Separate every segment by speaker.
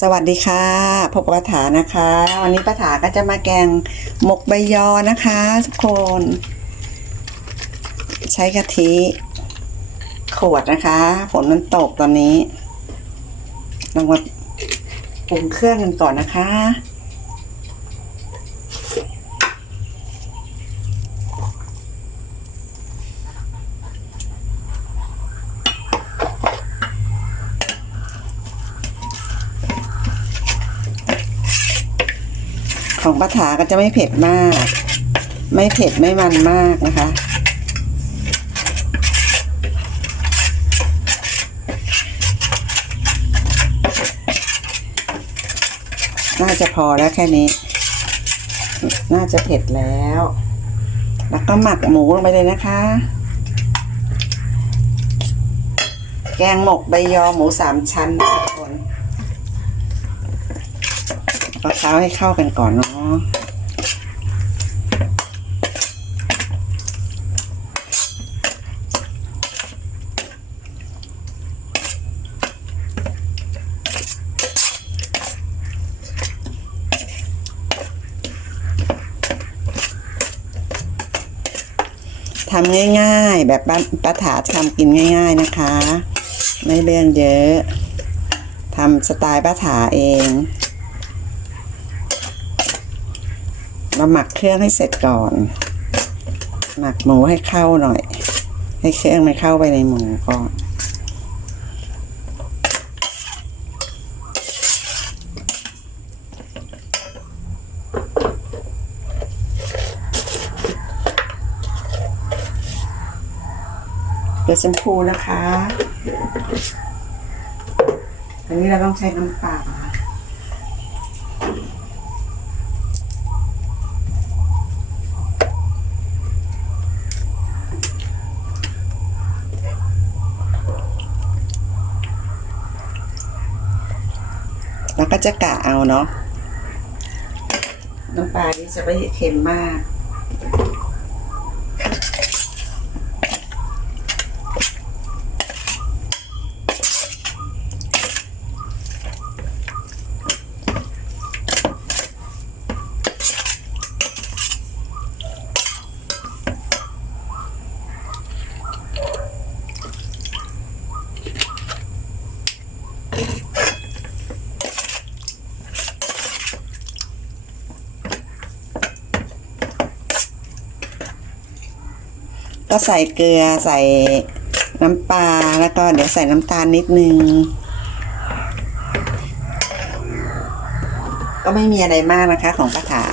Speaker 1: สวัสดีค่ะพบกับป้าถานะคะ วันนี้ป้าถาก็จะมาแกงหมกใบยอนะคะทุกคน ใช้กะทิขวดนะคะ ฝนมันตกตอนนี้ลองมาปรุงเครื่องกันก่อนนะคะ ของป้าถาก็จะไม่เผ็ดมาก ไม่เผ็ดไม่มันมากนะคะน่าจะพอแล้วแค่นี้ น่าจะเผ็ดแล้ว แล้วก็หมักหมูลงไปเลยนะคะ แกงหมกใบยอหมูสามชั้นทุกคนก็เท้าให้เข้ากันก่อนเนาะ ทำง่ายๆ แบบป้าป้าถาทำกินง่าย ๆนะคะ ไม่เรื่องเยอะทำสไตล์ป้าถาเอง เราหมักเครื่องให้เสร็จก่อน หมักหมูให้เข้าหน่อย ให้เครื่องมันเข้าไปในหมูก่อนเกลือชมพูนะคะ อันนี้เราต้องใช้น้ำเปล่าแล้ว ก็จะกะเอาเนาะ น้ำปลานี่จะไม่เค็มมาก ก็ใส่เกลือใส่น้ำปลาแล้วก็เดี๋ยวใส่น้ำตาลนิดนึง ก็ไม่มีอะไรมากนะคะของป้าถา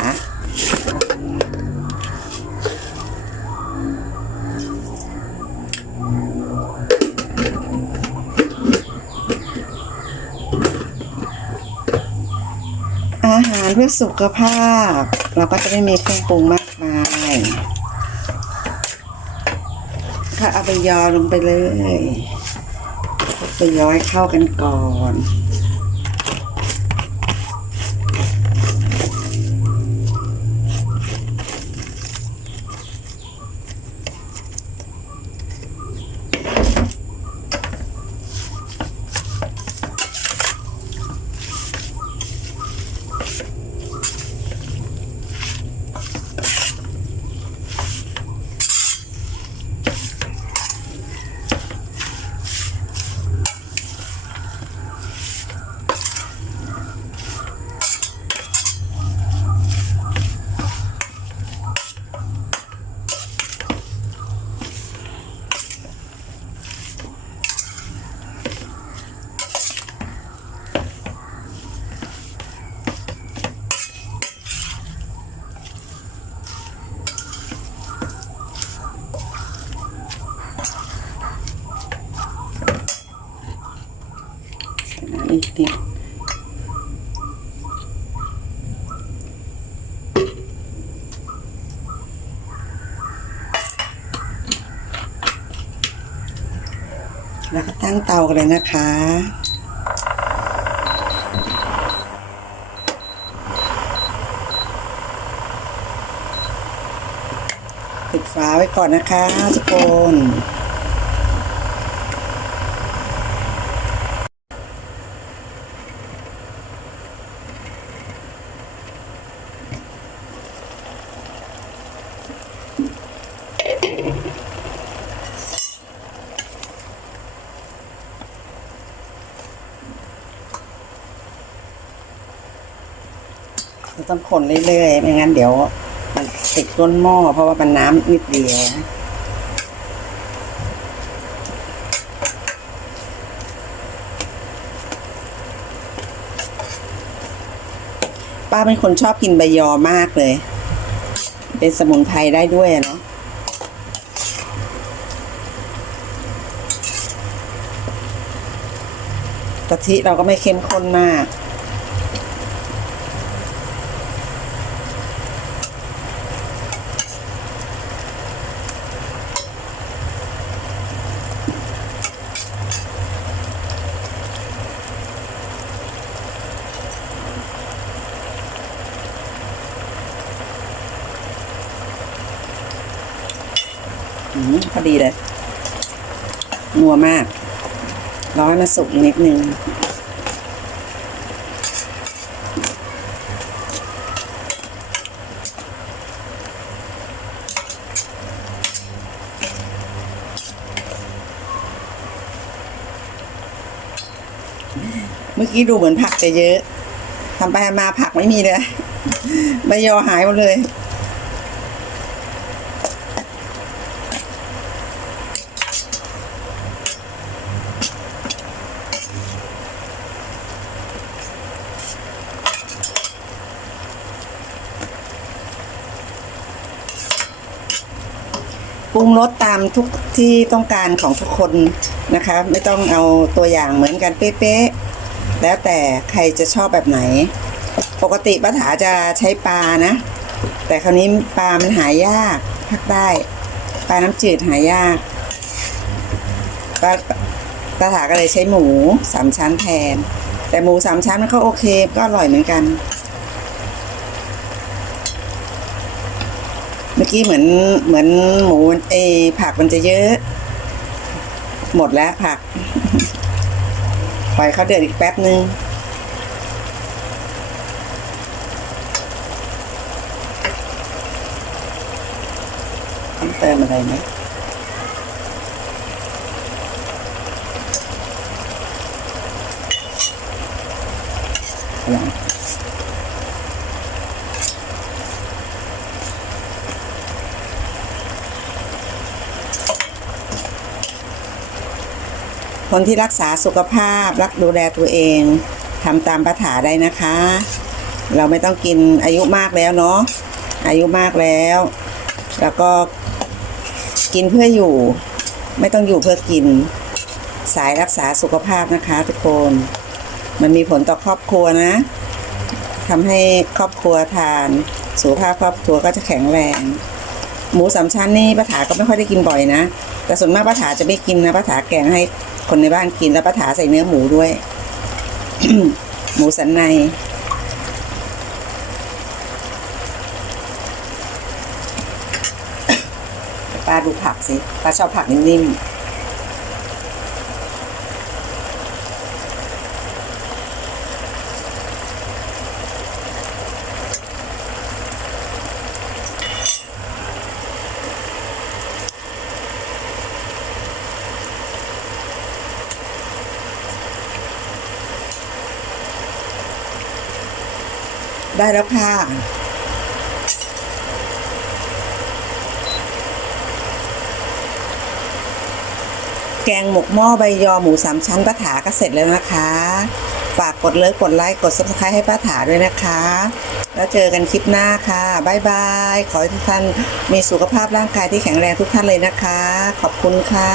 Speaker 1: อาหารเพื่อสุขภาพ เราก็จะไม่มีเครื่องปรุงมากมา ยก็เอาไปยอลงไปเลย ไปย้อยเข้ากันก่อน เดียวแล้วก็ตั้งเตากันเลยนะคะปิดฝาไว้ก่อนนะคะทุกคน ต้องคนเรื่อยๆ ไม่งั้นเดี๋ยว มันติดก้นหม้อเพราะว่ามันน้ำนิดเดียว ป้าเป็นคนชอบกินใบยอมากเลย เป็นสมุนไพรได้ด้วยเนาะกะทิเราก็ไม่เข้มข้นมาก อืมพอดีเลย นัวมากรอให้มันสุกอีกนิดนึงเมื่อกี้ดูเหมือนผักจะเยอะทำไปมาผักไม่มีเลยใบยอหายหมดเลย รุงรสตามทุกที่ต้องการของทุกคนนะคะ ไม่ต้องเอาตัวอย่างเหมือนกันเป๊ะๆแล้วแต่ใครจะชอบแบบไหน ปกติป้าถาจะใช้ปลานะ แต่คราวนี้ปลามันหายากภาคใต้ปลาน้ำจืดหายากป้าป้าถาก็เลยใช้หมูสามชั้นแทน แต่หมูสามชั้นมันก็โอเค ก็อร่อยเหมือนกัน เมื่อ กี้เหมือนเหมือนหมูเอผักมันจะเยอะ หมดแล้วผัก ปล่อยเขาเดือดอีกแป๊บนึงต้องเติมอะไรไหม คนที่รักษาสุขภาพ รักดูแลตัวเองทำตามปัญหาได้นะคะ เราไม่ต้องกินอายุมากแล้วเนาะอายุมากแล้ว แล้วก็กินเพื่ออยู่ ไม่ต้องอยู่เพื่อกิน สายรักษาสุขภาพนะคะ ทุกคน มันมีผลต่อครอบครัวนะทำให้ครอบครัวทาน สุขภาพครอบครัวก็จะแข็งแรง หมูสามชั้นนี่ป้าถาก็ไม่ค่อยได้กินบ่อยนะ แต่ส่วนมากป้าถาจะไม่กินนะป้าถาแกงให้ คนในบ้านกินแล้วป้าถาใส่เนื้อหมูด้วย หมูสันใน ป้าดูผักสิ ป้าชอบผักนิ่มๆ ได้แล้วค่ะแกงหมกหม้อใบยอหมูสามชั้นป้าถาก็เสร็จแล้วนะคะ ฝากกดเลิฟกดไลค์กด subscribe ให้ป้าถาด้วยนะคะ แล้วเจอกันคลิปหน้าค่ะบายบาย ขอให้ทุกท่านมีสุขภาพร่างกายที่แข็งแรงทุกท่านเลยนะคะ ขอบคุณค่ะ